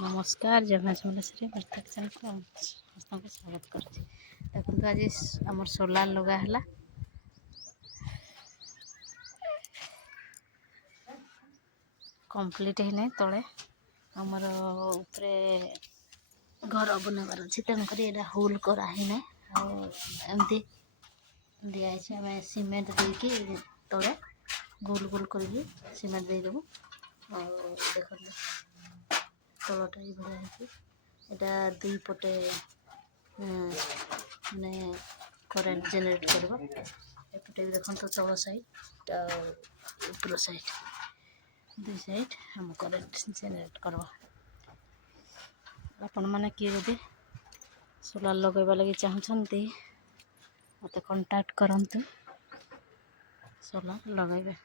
नमस्कार जगन्नाथ मलेश्वरी प्रत्येक चैनल को समस्त स्वागत कर देखो आज आम सोलार लगा है कंप्लीट है तले आमर उपरे घर बनवार अच्छे तेणुक होल कराही ना एमती दिखाई आम सीमेंट देकी तले गोल गोल कर सीमेंट देदेबू देख तलटा ये भाया है दुई पटे माने करेन्ट जेनेरेट करवा एपटे भी देखो तो तल साइड ऊपर साइड दुई साइड हम करेन्ट जेनेरेट करवा आपण मैंने किए जदि सोलार लगेवा लगी चाहते मत कांटेक्ट करंतु सोलार लगेबे।